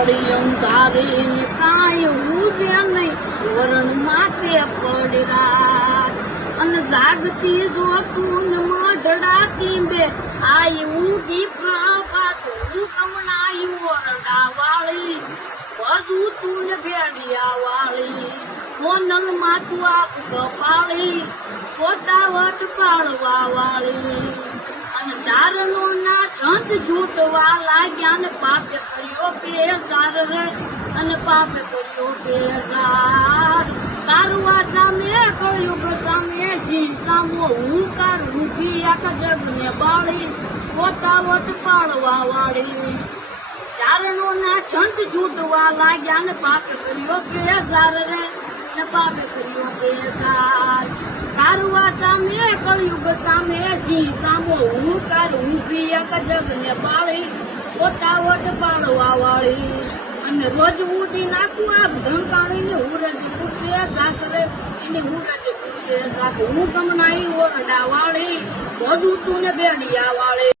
વાળી અંધારી ને કાંઈ ઉજે નહીં વરણ માથે પડેલા અને જાગતી જોતું ને મઢડાતી બે આઈ ઊંઘી પ્રભાત કમણાઈ ઓરડા વાળી બધું તું ને ભેડિયા વાળી મોનલ માતું આપ કપાળી પોતાવટ પાળવા વાળી અને ચારનો ના છંદ છૂટવા લાગ્યા ને પાપે કર્યો પેસાર રે અને પાપે કર્યો પેસાર કારવા સામે કળયુગ સામે જી સામો હું કાર રૂપી આખા જગ ને બાળી પોતાવટ પાળવા વાળી ચારનો ના છંદ છૂટવા લાગ્યા ને પાપે કર્યો પેસાર રે ને પાપે કર્યો પેસાર કારવા સામે કળયુગ સામે જી સામો હું કાર ઊભી એક જગ ને બાળી પોતાવટ પાળવા વાળી અને રોજ ઉડી નાખું આ ઢંકાણીને હુરજ પૂછે સાસરે એને હુરજ પૂછે સાસુ હું કમનાઈ ઓરડા વાળી બધું તું ને બેડિયા વાળી